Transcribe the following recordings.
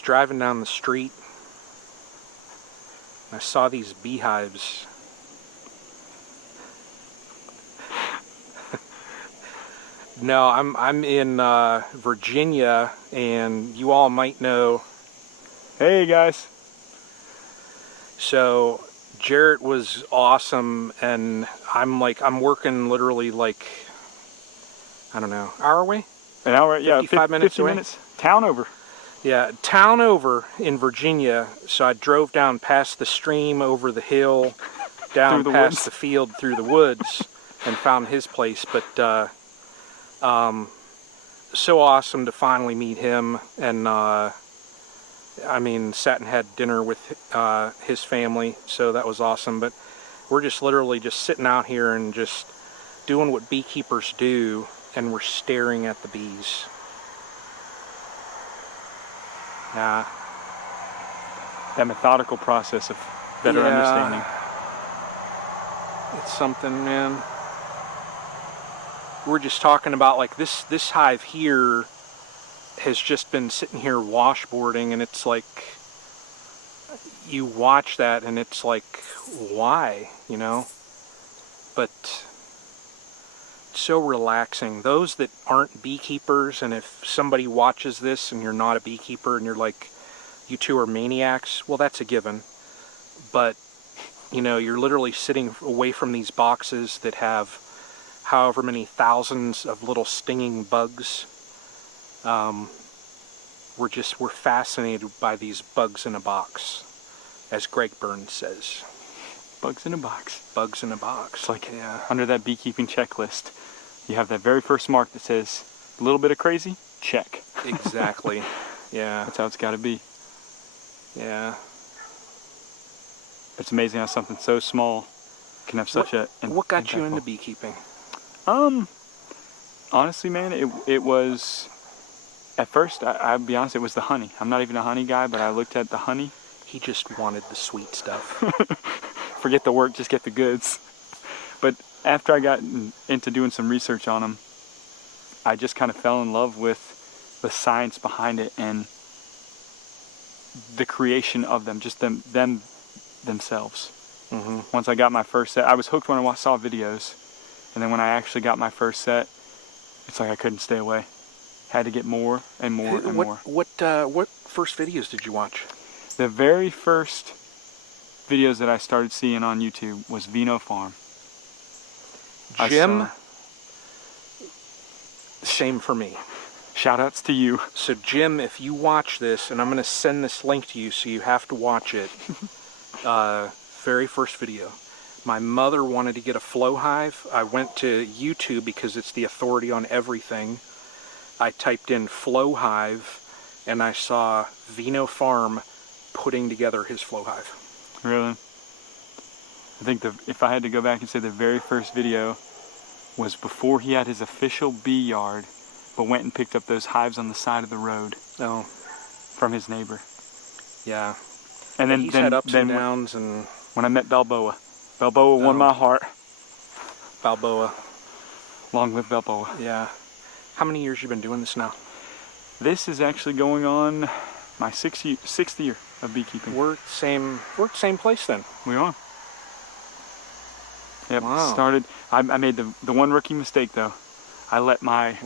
was driving down the street and I saw these beehives. No, I'm in Virginia, and you all might know. Hey guys. So Jarrett was awesome, and I'm working literally like, I don't know, hour away? An hour, yeah, 55 minutes 50 away? minutes. Town over. Yeah, town over in Virginia. So I drove down past the stream, over the hill, down the past woods. the field, through the woods, and found his place. But so awesome to finally meet him, and I mean, sat and had dinner with his family, so that was awesome. But we're just literally just sitting out here and just doing what beekeepers do, and we're staring at the bees. Yeah. That methodical process of better understanding. It's something, man. We're just talking about, like, this hive here has just been sitting here washboarding, and it's like, you watch that and it's like, why, you know? But it's so relaxing. Those that aren't beekeepers, and if somebody watches this and you're not a beekeeper and you're like, you two are maniacs, well, that's a given. But, you know, you're literally sitting away from these boxes that have however many thousands of little stinging bugs. We're fascinated by these bugs in a box, as Greg Burns says. Bugs in a box. Bugs in a box. It's like, yeah. Under that beekeeping checklist, you have that very first mark that says, a little bit of crazy, check. Exactly. Yeah. That's how it's got to be. Yeah. It's amazing how something so small can have such a... What got you into beekeeping? Honestly, man, it was... At first, I'll be honest, it was the honey. I'm not even a honey guy, but I looked at the honey. He just wanted the sweet stuff. Forget the work, just get the goods. But after I got into doing some research on them, I just kind of fell in love with the science behind it and the creation of them, just themselves. Mm-hmm. Once I got my first set, I was hooked when I saw videos, and then when I actually got my first set, it's like I couldn't stay away. Had to get more and more and more. What first videos did you watch? The very first videos that I started seeing on YouTube was Vino Farm. Jim, same for me. Shoutouts to you. So Jim, if you watch this, and I'm going to send this link to you, so you have to watch it. Very first video. My mother wanted to get a flow hive. I went to YouTube because it's the authority on everything. I typed in flow hive, and I saw Vino Farm putting together his flow hive. Really? I think if I had to go back and say the very first video was before he had his official bee yard, but went and picked up those hives on the side of the road. Oh. From his neighbor. Yeah. And then he's had ups and downs, and when I met Balboa won my heart. Balboa. Long live Balboa. Yeah. How many years you been doing this now? This is actually going on my sixth year of beekeeping. We're same place then. We are. Yep. Wow. Started. I made the one rookie mistake though. I let my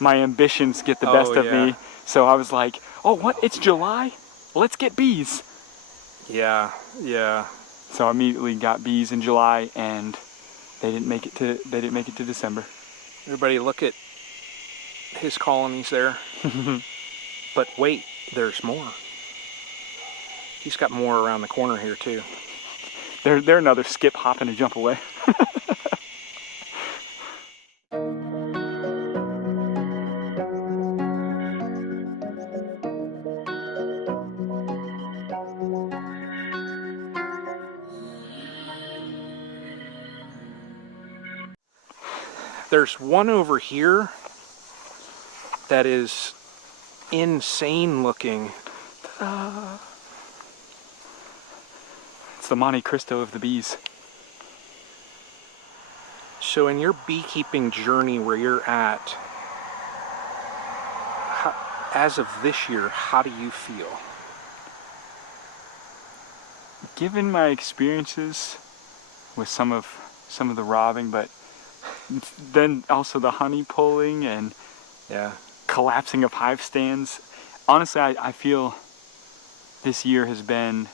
ambitions get the best of me. So I was like, oh, what? It's July? Let's get bees. Yeah. Yeah. So I immediately got bees in July, and they didn't make it to December. Everybody, look at his colonies there. But wait, there's more. He's got more around the corner here too. They're another skip, hop, and a jump away. There's one over here that is insane looking. It's the Monte Cristo of the bees. So in your beekeeping journey where you're at, as of this year, how do you feel? given my experiences with some of the robbing, but then also the honey pulling and collapsing of hive stands, honestly, I feel this year has been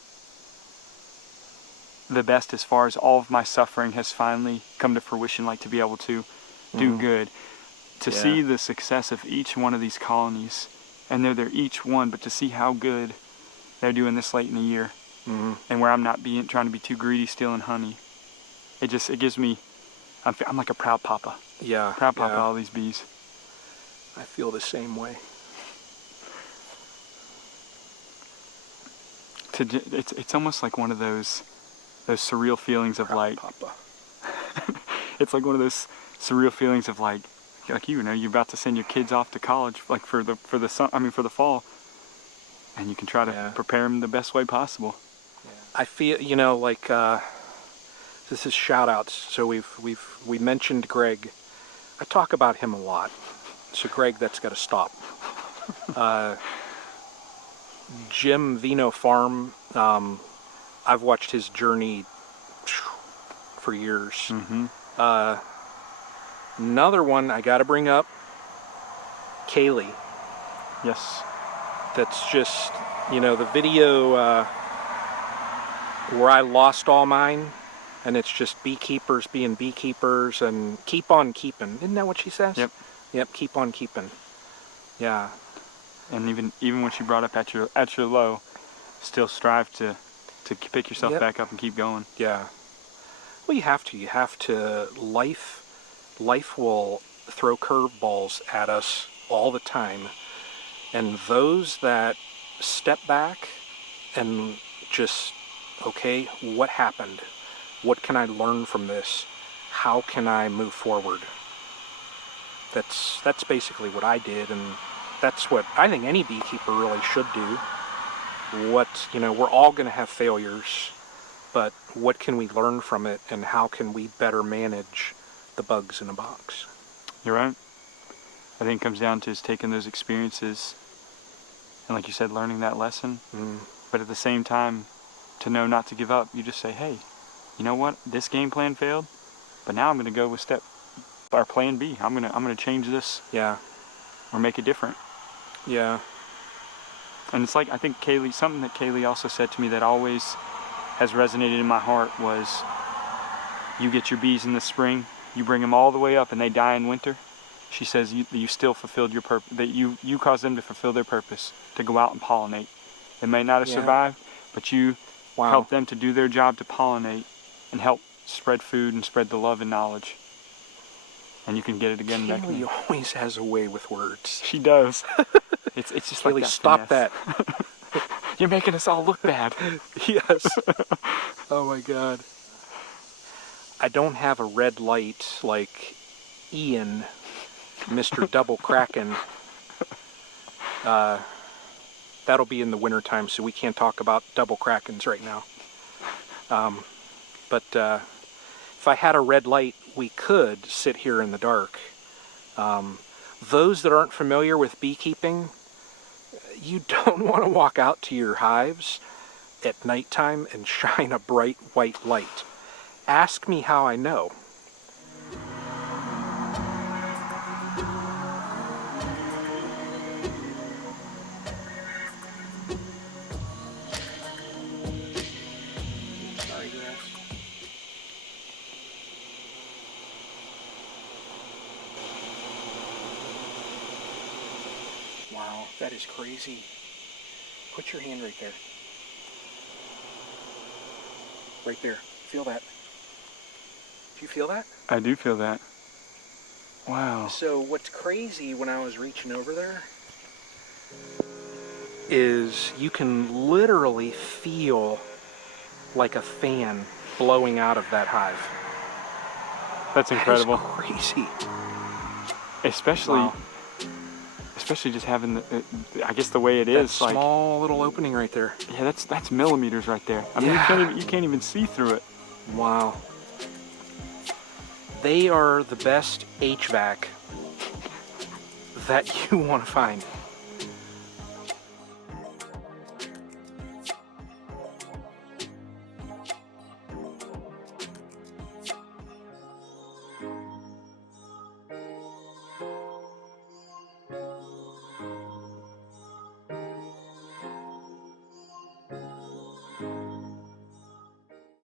the best as far as all of my suffering has finally come to fruition, like to be able to do good. To see the success of each one of these colonies, and they're each one, but to see how good they're doing this late in the year, and where I'm not trying to be too greedy stealing honey, it gives me, I'm like a proud papa. Yeah. Proud papa of all these bees. I feel the same way. It's almost like one of those surreal feelings of proud like, papa. it's like one of those surreal feelings of like you know, you're about to send your kids off to college, like for the fall, and you can try to prepare them the best way possible. I feel, you know, like this is shout outs. So we mentioned Greg. I talk about him a lot. So Greg, that's got to stop. Jim Vino Farm. I've watched his journey for years. Another one I got to bring up, Kaylee. Yes. That's just, you know, the video where I lost all mine, and it's just beekeepers being beekeepers and keep on keeping. Isn't that what she says? Yep. Yep, keep on keeping. Yeah. And even when she brought up at your low, still strive to pick yourself back up and keep going. Yeah. Well, you have to. You have to. Life will throw curveballs at us all the time, and those that step back and just, okay, what happened? What can I learn from this? How can I move forward? That's basically what I did, and that's what I think any beekeeper really should do. You know, we're all going to have failures, but what can we learn from it, and how can we better manage the bugs in a box? You're right. I think it comes down to is taking those experiences and, like you said, learning that lesson. But at the same time, to know not to give up, you just say, hey, you know what? This game plan failed, but now I'm going to go with plan B. I'm gonna change this. Yeah. Or make it different. Yeah. And it's like, I think something that Kaylee also said to me that always has resonated in my heart was, you get your bees in the spring, you bring them all the way up and they die in winter. She says you still fulfilled your purpose, that you caused them to fulfill their purpose, to go out and pollinate. They may not have survived, but you helped them to do their job to pollinate and help spread food and spread the love and knowledge. And you can get it again back. Kaylee always has a way with words. She does. It's just Kaylee, like that. Stop that. You're making us all look bad. Yes. Oh my God. I don't have a red light like Ian, Mr. Double Kraken. That'll be in the wintertime, so we can't talk about double Krakens right now. But if I had a red light, we could sit here in the dark. Those that aren't familiar with beekeeping, you don't want to walk out to your hives at nighttime and shine a bright white light. Ask me how I know. Sorry, guys. Wow, that is crazy. Put your hand right there. Right there. Feel that? Do you feel that? I do feel that. Wow. So what's crazy when I was reaching over there is you can literally feel like a fan blowing out of that hive. That's incredible. That is crazy. Especially just having I guess the way it is, that small little opening right there. Yeah, that's millimeters right there. I mean, you can't even see through it. Wow. They are the best HVAC that you want to find.